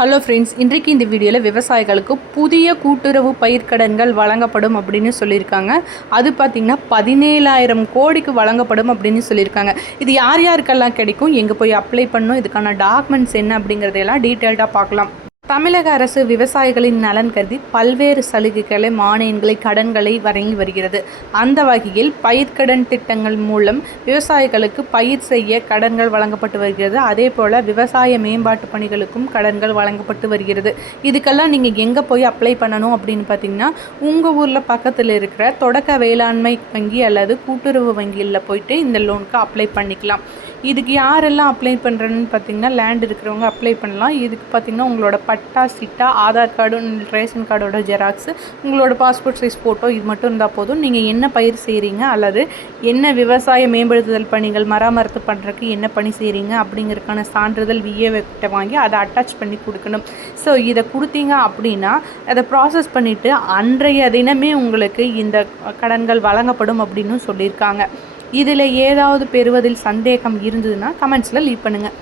Hello friends, இன்றைக்கு இந்த வீடியோவில் விவசாயிகளுக்கு புதிய கூட்டுறவு பயிர்க்கடன்கள் வழங்கப்படும் அப்படின்னு சொல்லியிருக்காங்க. அது பார்த்திங்கன்னா 17,000 கோடிக்கு வழங்கப்படும் அப்படின்னு சொல்லியிருக்காங்க. இது யார் யாருக்கெல்லாம் கிடைக்கும், எங்கே போய் அப்ளை பண்ணணும், இதுக்கான டாக்குமெண்ட்ஸ் என்ன அப்படிங்கிறதையெல்லாம் டீட்டெயில்டாக பார்க்கலாம். தமிழக அரசு விவசாயிகளின் நலன் கருதி பல்வேறு சலுகைகளை, மானியங்களை, கடன்களை வழங்கி வருகிறது. அந்த வகையில் பயிர்க்கடன் திட்டங்கள் மூலம் விவசாயிகளுக்கு பயிர் செய்ய கடன்கள் வழங்கப்பட்டு வருகிறது. அதே போல் விவசாய மேம்பாட்டு பணிகளுக்கும் கடன்கள் வழங்கப்பட்டு வருகிறது. இதுக்கெல்லாம் நீங்கள் எங்கே போய் அப்ளை பண்ணணும் அப்படின்னு பார்த்தீங்கன்னா, உங்கள் ஊரில் பக்கத்தில் இருக்கிற தொடக்க வேளாண்மை வங்கி அல்லது கூட்டுறவு வங்கியில் போயிட்டு இந்த லோனுக்கு அப்ளை பண்ணிக்கலாம். இதுக்கு யாரெல்லாம் அப்ளை பண்ணுறேன்னு பார்த்தீங்கன்னா, லேண்ட் இருக்கிறவங்க அப்ளை பண்ணலாம். இதுக்கு பார்த்திங்கன்னா உங்களோட பட்டா, சிட்டா, ஆதார் கார்டு, ரேஷன் கார்டோட ஜெராக்ஸு, உங்களோட பாஸ்போர்ட் சைஸ் ஃபோட்டோ இது மட்டும் இருந்தால் போதும். நீங்கள் என்ன பயிர் செய்கிறீங்க அல்லது என்ன விவசாய மேம்படுத்துதல் பணிகள், மராமத்து பண்ணுறதுக்கு என்ன பணி செய்கிறீங்க அப்படிங்கிறதுக்கான சான்றிதழ் விஏஓ வாங்கி அதை அட்டாச் பண்ணி கொடுக்கணும். ஸோ இதை கொடுத்தீங்க அப்படின்னா அதை ப்ராசஸ் பண்ணிவிட்டு அன்றைய தினமே உங்களுக்கு இந்த கடன்கள் வழங்கப்படும் அப்படின்னு சொல்லியிருக்காங்க. இதில் ஏதாவது பெறுவதில் சந்தேகம் இருந்ததுன்னா கமெண்ட்ஸில் லீவ் பண்ணுங்கள்.